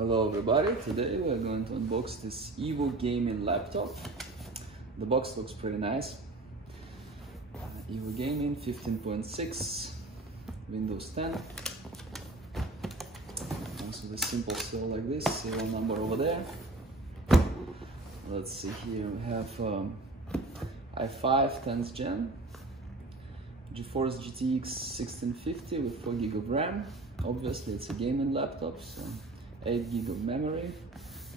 Hello everybody, today we're going to unbox this EVOO gaming laptop. The box looks pretty nice. EVOO gaming 15.6, Windows 10. Also the simple seal like this, serial number over there. Let's see here, we have i5 10th gen, GeForce GTX 1650 with 4 GB of RAM. Obviously it's a gaming laptop, so 8 GB of memory,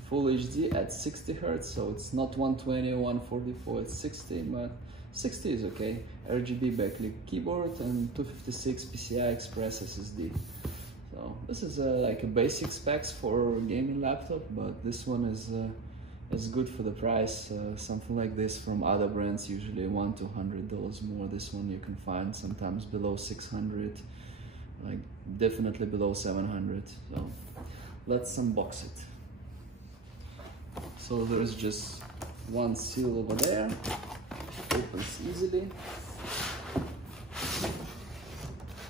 Full HD at 60 Hz, so it's not 120 or 144, it's 60, but 60 is okay. RGB backlit keyboard and 256 PCI Express SSD. So this is like a basic specs for a gaming laptop, but this one is good for the price. Something like this from other brands usually $100 to $200 more. This one you can find sometimes below 600, like definitely below 700. So let's unbox it. So there's just one seal over there, opens easily.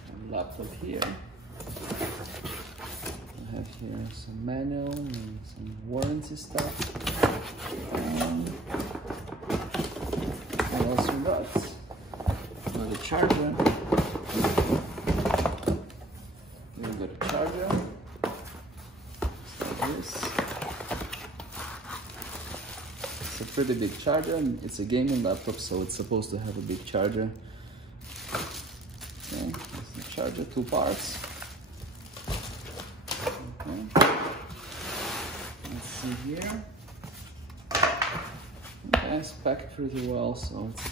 And laptop here. I have here some manual and some warranty stuff. What else we got? Got a charger. We got a charger. This. It's a pretty big charger, and it's a gaming laptop, so it's supposed to have a big charger. Okay, this is the charger, 2 parts. Okay. Let's see here. Okay, it's packed pretty well, so it's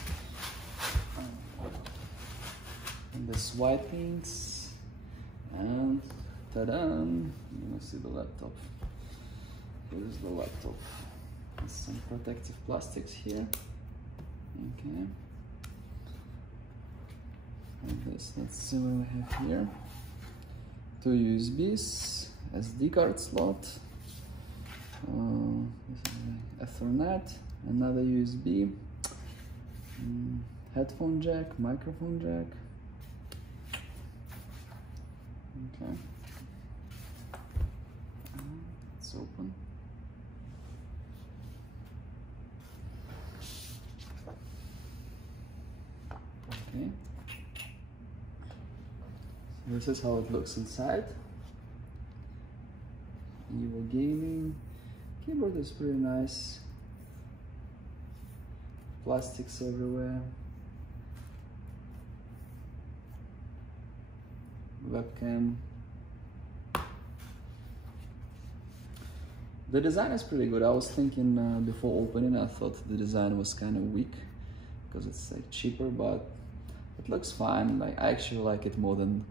and this white links, and ta-da! You can see the laptop. Here's the laptop. There's some protective plastics here. Okay. And this, let's see what we have here. 2 USBs, SD card slot, Ethernet, another USB, headphone jack, microphone jack. Okay. It's open. Okay. So this is how it looks inside. EVOO gaming. Keyboard is pretty nice. Plastics everywhere. Webcam. The design is pretty good. I was thinking before opening, I thought the design was kind of weak because it's like cheaper, but it looks fine. Like I actually like it more than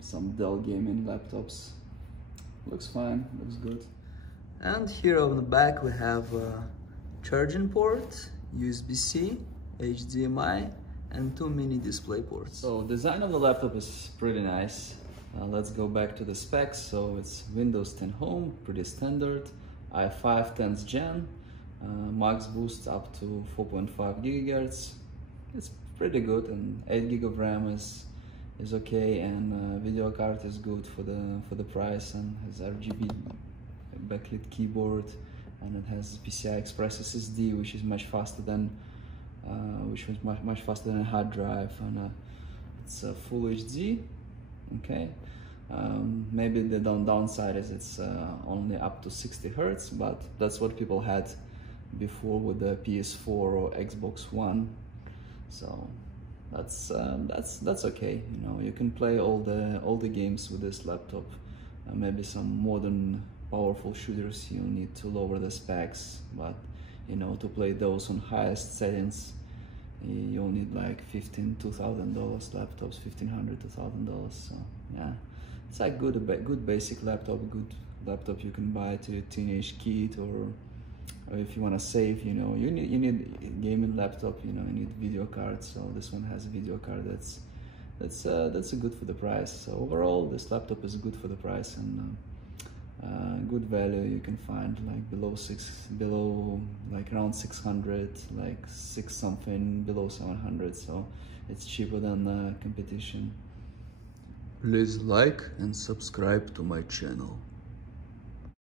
some Dell gaming laptops. Looks fine, looks good. And here on the back we have a charging port, USB-C, HDMI, and 2 mini display ports. So design of the laptop is pretty nice. Let's go back to the specs. So it's Windows 10 Home, pretty standard, i5 10th gen, max boost up to 4.5 GHz. It's pretty good, and 8 GB of RAM is okay, and video card is good for the price, and has RGB backlit keyboard, and it has PCI Express SSD, which is much faster than much faster than a hard drive, and it's Full HD. Okay, maybe the downside is it's only up to 60 Hz, but that's what people had before with the PS4 or Xbox One. So that's okay. You know, you can play all the games with this laptop. Maybe some modern powerful shooters you'll need to lower the specs, but you know, to play those on highest settings you'll need like $2,000 laptops, $1,500 to $2,000. So yeah, it's like good basic laptop, good laptop you can buy to your teenage kid, or if you want to save, you know, you need a gaming laptop, you know, you need video cards. So this one has a video card that's good for the price. So overall this laptop is good for the price, and good value. You can find like below like around 600, like 6 something, below 700. So it's cheaper than competition. Please like and subscribe to my channel.